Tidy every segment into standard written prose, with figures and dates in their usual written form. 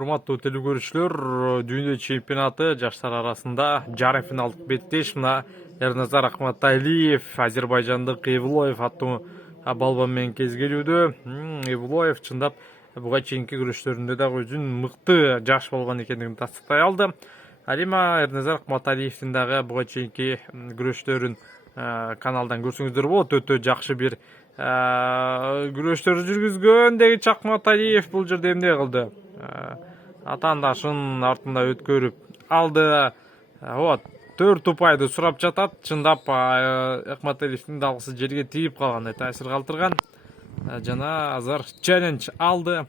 Урматтуу телегөрүүчүлөр, дүйнө чемпионаты жаштар арасында жарым финалдык беттеш мына Эрназар Акматалиев Азербайжандык Эвлоев аттуу балбан менен кезгелүүдө. Эвлоев чындап буга чейинки күрөштөрүндө дагы өзүнүн мыкты жаш болгон экендигин тастыктай алды. Ал эми Эрназар Акматалиевдин дагы буга чейинки күрөштөрүн каналдан көрсөңүздөр болот. Өтө жакшы бир күрөштөр жүргүзгөн деги Акматалиев бул жерде эмне кылды? Атаандашын артында өткөрүп алды. Вот, 4 упайды сурап жатат. Чындап Акматалиевдин далгысы жерге тийип калгандай таасир калтырган. Жана азыр челлендж алды.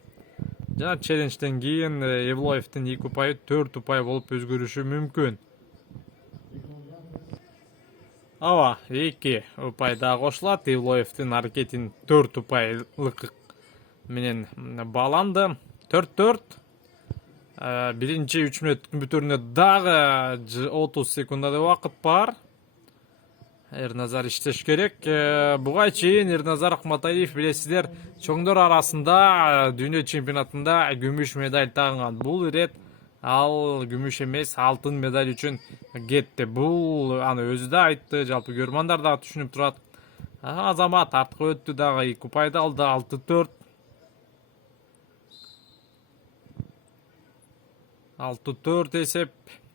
Жана челленджден кийин Эвлоевдин 2 упайы 4 упай болуп өзгөрүшү мүмкүн. Ава, 2 упай да кошулат. Эвлоевдин аракетин 4 упайлык менен бааланды. 4-4. Биринчи 3 мүнөттүн бүтөрүнө дагы 30 секундадай убакыт бар. Эрназар иштеш керек. Буга чейин Эрназар Акматалиев билесиздер, чоңдор арасында дүйнө чемпионатында күмүш медаль тагынган. Бул ирет ал күмүш эмес, алтын медаль үчүн кетти. Бул аны өзү да айтты, жалпы көрмандар да түшүнүп турат. Азамат артка өттү дагы 2 упайды алды. 6-4. 6-4 эсеп.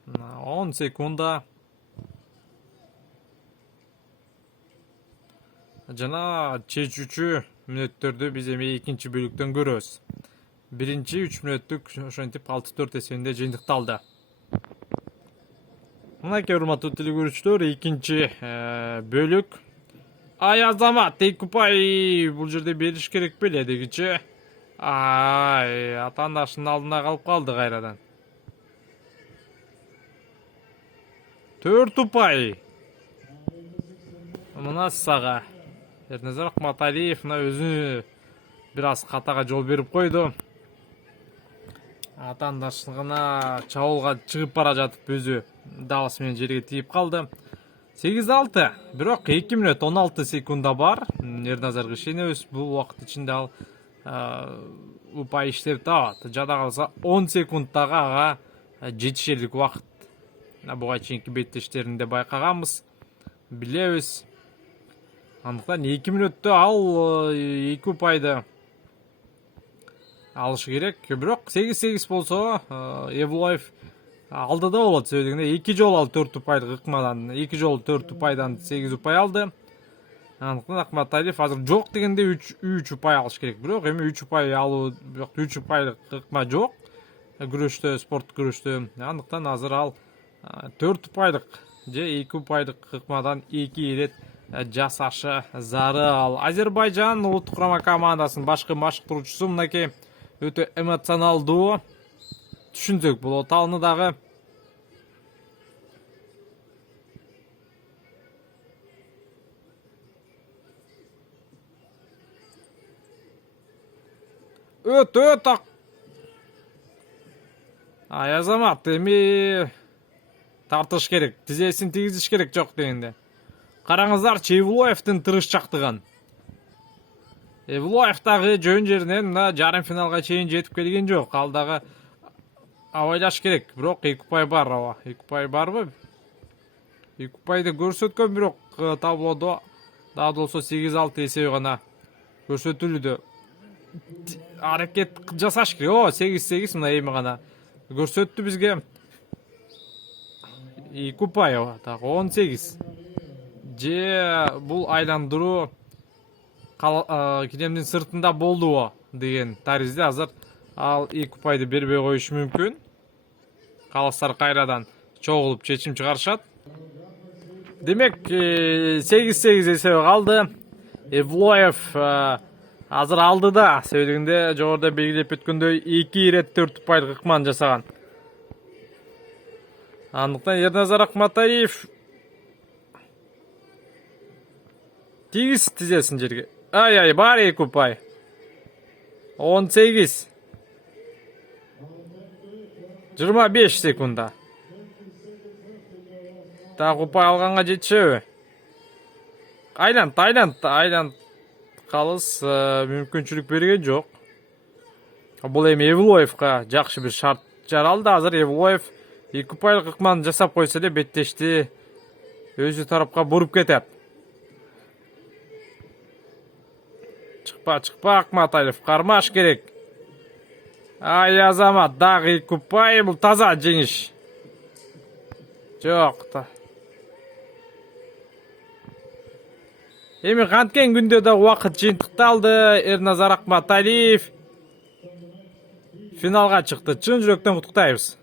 10 секунда. Жана чечүүчү мүнөттөрдү биз эми экинчи бөлүктөн көрөбүз. Биринчи 3 мүнөттүк ошентип 6-4 эсебинде жыйынтыкталды. Мынакей урматтуу телегөрүүчүлөр, экинчи бөлүк. Ай Азамат 2 упай бул жерде бериш керек беле дегичи. Атаандашынын алдында калып калды кайрадан. 4 упай. Мына сага Эрназар Акматалиев өзү бир аз катага жол берип койду. Атаандашына чабуулга чыгып бара жатып өзү даласы менен жерге тийип калды. 8-6. Бирок 2 мүнөт 16 секунда бар. Эрназарга ишенебиз, бул убакыт ичинде ал упай иштеп табат. Жада калса 10 секундтагы ага жетишерлик убакыт. Буга чейинки беттештеринде байкаганбыз, билебиз. Андыктан 2 мүнөттө ал 2 упайды алыш керек. Бирок 8-8 болсо Эвлоев алдыда болот. Себеби дегенде 2 жолу ал 4 упайлык ыкмадан 2 жолу 4 упайдан 8 упай алды. Андыктан Акматалиев азыр жок дегенде 3 упай алыш керек. Бирок эми 3 упай алуу, бирок 3 упайлык ыкма жок күрөштө, спорт күрөштө. Андыктан азыр ал 4 упайлык же 2 упайлык ыкмадан 2 ирет жасашы зарыл. Азербайжан улуттук курама командасынын башкы машыктыруучусу мынакей өтө эмоционалдуу. Түшүнсөк болот аны дагы. Өтө Ай Азамат эми тартыш керек, тизесин тийгизиш керек жок дегенде. Караңыздарчы, Эвлоевдин тырышчактыгын. Эвлоев дагы жөн жеринен мына жарым финалга чейин жетип келген жок. Ал дагы абайлаш керек. Бирок 2 упай бар. 2 упай барбы? 2 упайды көрсөткөн, бирок таблодо дагы болсо 8-6 эсеби гана көрсөтүлүүдө. Аракет жасаш керек. 8-8 мына эми гана көрсөттү бизге. 2 упай так 18. Же бул айландыруу килемдин сыртында болдубу деген таризде азыр Ал 2 ұпайды бербей коюшу мүмкүн. Калыстар кайрадан чогулуп чечим чыгарышат. Демек 8-8 эсеби калды. Евлоев азыр алдыда. Себебинде жогоруда белгилеп өткөндөй 2 ирет 4 ұпайлык ыкман жасаган. Андыктан Ерназар Акматалиев тигиз тизесин жерге. Ай, бар 2 ұпай. 18. 25 секунда. Так ұпай алганга жетишеби? Айланд калыс мүмкүнчүлүк берген жок. Бул эми Евлоевка жакшы бир шарт жаралды. Азыр Евлоев 2 ұпайлык ыкман жасап койсо эле беттешти өзү тарапка буруп кетет. Чыкпа Акматалиев, кармаш керек. Ай Азамат, дагы 2 ұпай, бул таза жеңиш. Жок да. Эми канткен күндө да убакыт жыйынтыкталды. Ерназар Акматалиев финалга чыкты. Чын жүрөктөн куттуктайбыз.